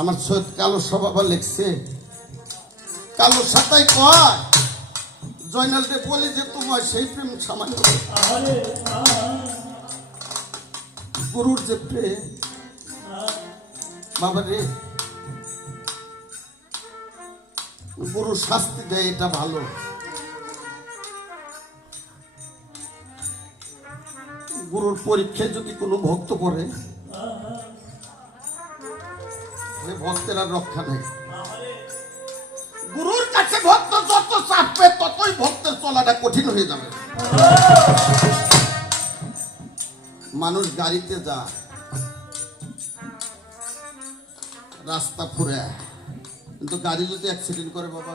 আমার সৈয়দ কালো স্বভাব লিখছে, কালো সাতাই কয় জয়নাল রে বলি যে তোমার সেই প্রেম সামান্য গুরুর যে প্রেম বাবা রে, গুরু শাস্তি দেয় এটা ভালো, গুরুর পরীক্ষায় যদি কোনো ভক্ত পড়ে ভক্তের আর রক্ষা নেই। গুরুর কাছে ভক্ত যত চাপবে ততই ভক্তের চলাটা কঠিন হয়ে যাবে। মানুষ গাড়িতে যায়, রাস্তা ফুরে, কিন্তু গাড়ি যদি অ্যাক্সিডেন্ট করে বাবা,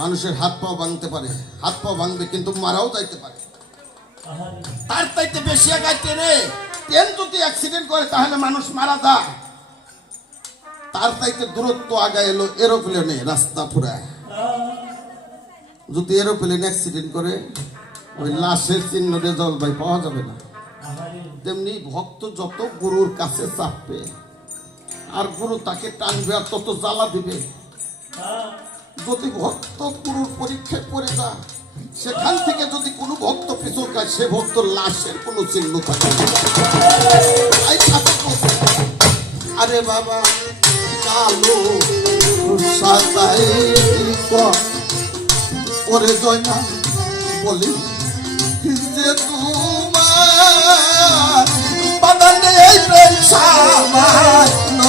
মানুষের হাত পাও ভাঙতে পারে, হাত পাও ভাঙবে কিন্তু মারাও যাইতে পারে। তার চাইতে বেশি আগায় ট্রেনে, ট্রেন যদি অ্যাক্সিডেন্ট করে তাহলে মানুষ মারা যায়। তার চাইতে দূরত্ব আগায় এলো এরোপ্লেনে, রাস্তা ফুরায়। যদি এরোপ্লেন অ্যাক্সিডেন্ট করে ওই লাশের চিহ্ন রেজল ভাই পাওয়া যাবে না। তেমনি ভক্ত যত গুরুর কাছে চাপবে আর গুরু তাকে টানবে আর তত জ্বালা দিবে। যদি ভক্ত গুরুর পরীক্ষায় পড়ে যায়, সেখান থেকে যদি কোনো ভক্ত পিছু খায়, সে ভক্ত লাশের কোনো চিহ্ন থাকে। আরে বাবা কালো সাতাই ওরে জয়না বলি যে তোমার বাদানে প্রেম সামান্য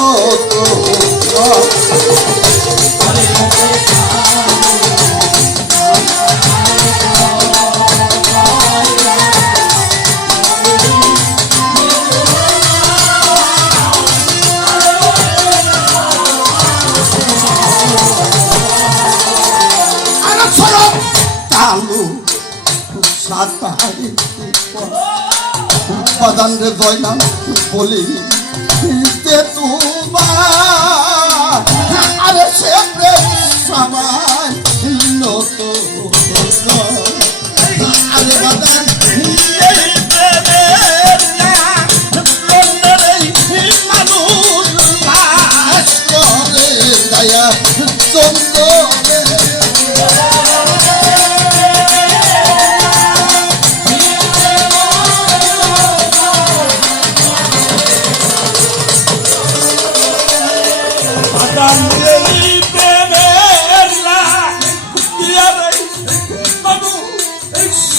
কালো সাতাই বাদান রে জয়না বলি যে তোমার আরে সে প্রেম সামান্য আরে বাদান মানুষ লাশ করে দয়া চন্দ্র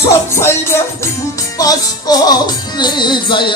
সব পাইবে বাস করে যায়।